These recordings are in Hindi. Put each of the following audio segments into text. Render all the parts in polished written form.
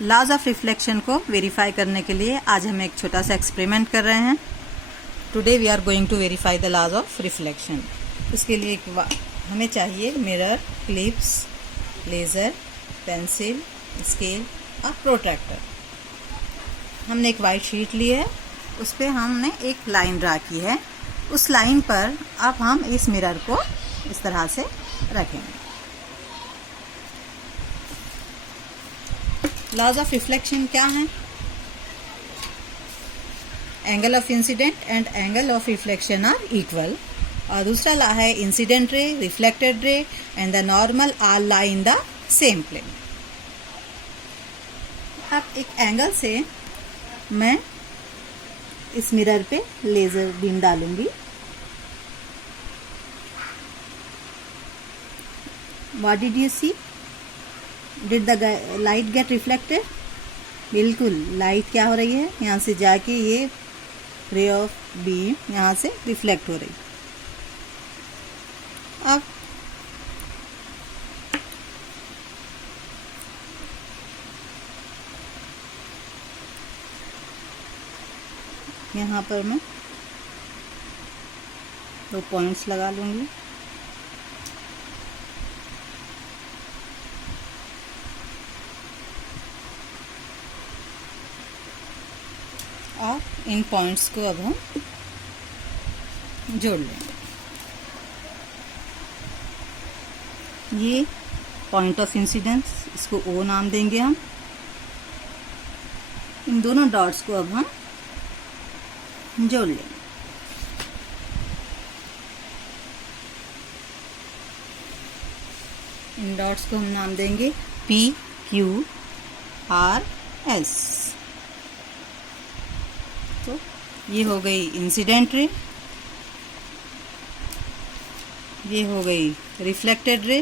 लॉज ऑफ रिफ्लेक्शन को वेरीफाई करने के लिए आज हम एक छोटा सा एक्सपेरिमेंट कर रहे हैं। Today we are going to verify the laws of reflection. उसके लिए हमें चाहिए mirror, clips, laser, pencil, scale और प्रोट्रैक्टर। हमने एक वाइट शीट ली है, उस पर हमने एक लाइन ड्रा की है। उस लाइन पर अब हम इस मिरर को इस तरह से रखेंगे। लॉज ऑफ रिफ्लेक्शन क्या है? Angle of incident and angle of reflection are equal. और दूसरा लॉ है incident ray, reflected ray and the normal are lie in the same plane. अब एक एंगल से मैं इस मिरर पे लेजर बीम डालूंगी। What did you see? Did the light get reflected? बिल्कुल, लाइट क्या हो रही है, यहाँ से जाके ये रे ऑफ बीम यहाँ से रिफ्लेक्ट हो रही। अब यहाँ पर मैं 2 पॉइंट्स लगा लूंगी। और इन पॉइंट्स को अब हम जोड़ लेंगे। ये पॉइंट ऑफ इंसिडेंस, इसको ओ नाम देंगे हम। इन दोनों डॉट्स को अब हम जोड़ लेंगे। इन डॉट्स को हम नाम देंगे P, Q, R, S। तो ये हो गई इंसिडेंट रे, ये हो गई रिफ्लेक्टेड रे,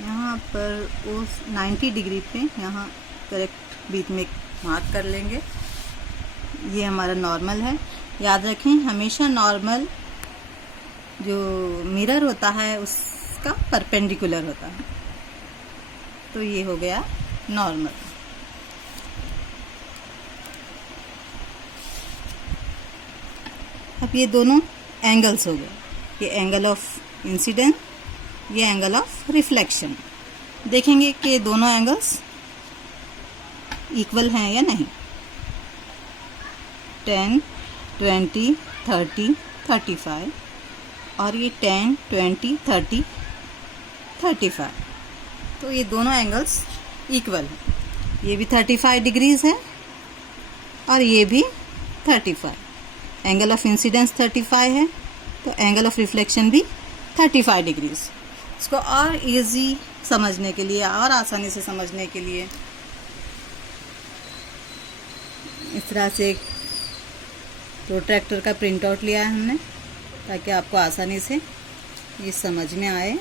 यहाँ पर उस 90 डिग्री पे यहाँ करेक्ट बीच में मार्क कर लेंगे। ये हमारा नॉर्मल है। याद रखें, हमेशा नॉर्मल जो मिरर होता है उसका परपेंडिकुलर होता है। तो ये हो गया नॉर्मल। अब ये दोनों एंगल्स हो गए, ये एंगल ऑफ इंसिडेंट, ये एंगल ऑफ रिफ्लेक्शन। देखेंगे कि दोनों एंगल्स इक्वल हैं या नहीं। 10, 20, 30, 35 और ये 10, 20, 30, 35। तो ये दोनों एंगल्स इक्वल हैं। ये भी 35 डिग्रीज है और ये भी 35। एंगल ऑफ इंसिडेंस 35 है, तो एंगल ऑफ रिफ्लेक्शन भी 35 डिग्रीज। इसको और इजी समझने के लिए और आसानी से समझने के लिए इस तरह से एक प्रोट्रैक्टर का प्रिंट आउट लिया है हमने, ताकि आपको आसानी से ये समझ में आए।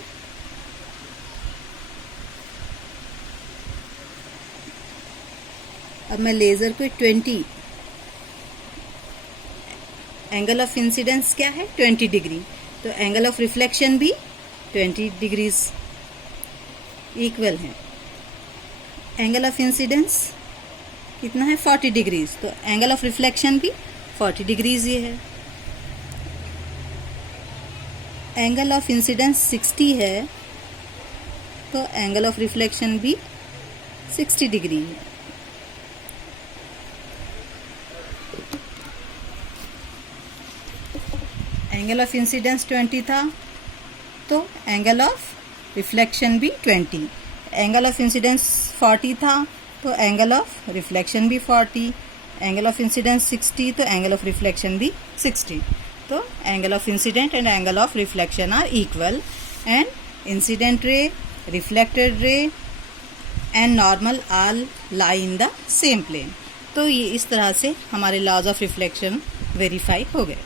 अब मैं लेज़र को 20, एंगल ऑफ इंसिडेंस क्या है 20 डिग्री, तो एंगल ऑफ रिफ्लेक्शन भी 20 डिग्रीज इक्वल है। एंगल ऑफ इंसिडेंस कितना है 40 डिग्रीज, तो एंगल ऑफ रिफ्लेक्शन भी 40 डिग्रीज ये है। एंगल ऑफ इंसिडेंस 60 है, तो एंगल ऑफ रिफ्लेक्शन भी 60 डिग्री है। एंगल ऑफ इंसिडेंस 20 था, तो एंगल ऑफ रिफ्लेक्शन भी 20। एंगल ऑफ इंसिडेंस 40 था, तो एंगल ऑफ रिफ्लेक्शन भी 40। एंगल ऑफ इंसिडेंस 60, तो एंगल ऑफ रिफ्लेक्शन भी 60। तो angle of incident and angle of reflection are equal and incident ray, reflected ray and normal are lie in the same plane. तो ये इस तरह से हमारे लॉज ऑफ रिफ्लेक्शन वेरीफाई हो गए।